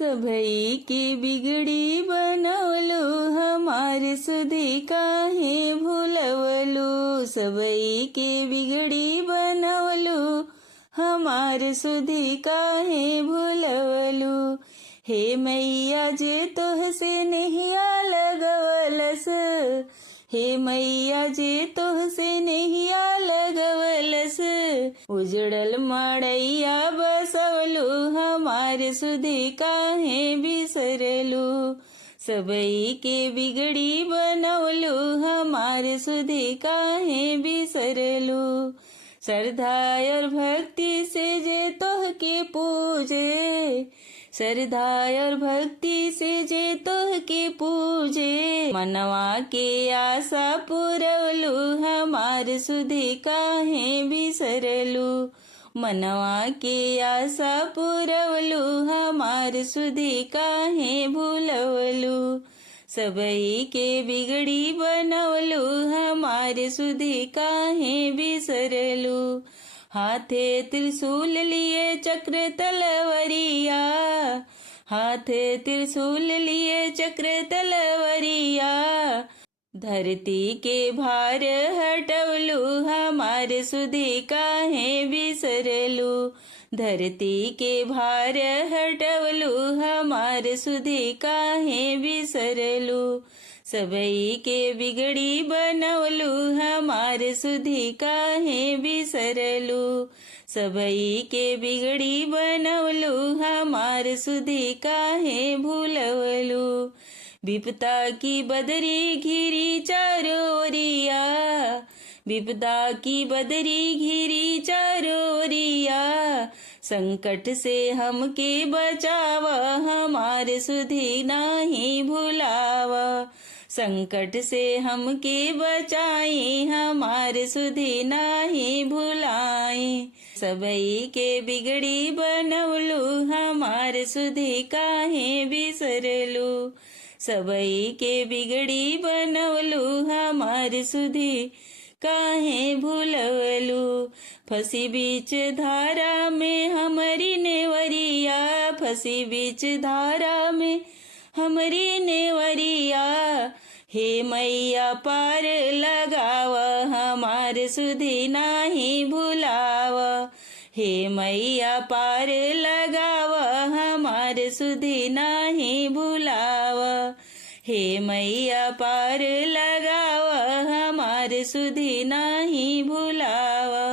सभई के बिगड़ी बनवलू हमार सुधी काहे भूलवलू। सबई के बिगड़ी बनवलू हमार सुधी काहे भूलवलू। हे मैया जे तोहसे नहिया लगवलस, हे मैया जे तोहसे नहिया लगवलस। उजड़ल मड़ैया बसवलू हमार सुधी काहे बिसरलू। सबई के बिगड़ी बनवलू हमार सुधी काहे बिसरलू। श्रद्धा और भक्ति से जे तोहके पूजे, श्रद्धा और भक्ति से जे तोहके पूजे। मनवा के आशा पुरवलू हमार सुधी काहे बिसरलू। मनवा के आशा पुरवलू हमार सुधी काहे भूलवलू। सबई के बिगड़ी बनवलू हमार सुधी काहे बिसरलू। हाथे त्रिशूल लिए चक्र तलवरिया, हाथे त्रिशूल लिए चक्र तलवरिया। धरती के भार हटवलू हमार सुधी काहे बिसरलू। धरती के भार हटवलू हमार सुधी काहे बिसरलू। सबई के बिगड़ी बनवलू हमार सुधी काहे बिसरलू। सबई के बिगड़ी बनवलू हमार सुधी काहे भूलवलू। विपदा की बदरी घिरी चारोरिया, विपदा की बदरी घिरी चारोरिया। संकट से हमके बचावा हमार सुधी नाही भुलावा। संकट से हमके बचाई हमार सुधी नाही भुलाई। सबई के बिगड़ी बनवलू हमार सुधी काहे बिसरलू। सबई के बिगड़ी बनवलू हमार सुधी काहे भूलवलू। फंसी बीच धारा में हमारी नेवरिया, फंसी बीच धारा में हमारी नेवरिया। हे मैया पार लगावा हमार सुधी नाही भुलावा। हे मैया पार लगावा हमार सुधी नाही भुलावा। हे मैया पार लगावा हमार सुधी नाही भुलावा।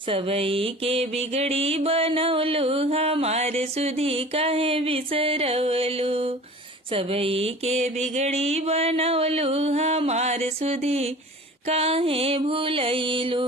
सबई के बिगड़ी बनवलू हमार सुधी काहे बिसरवलू। सबई के बिगड़ी बनवलू हमार सुधी काहे भूलैलू।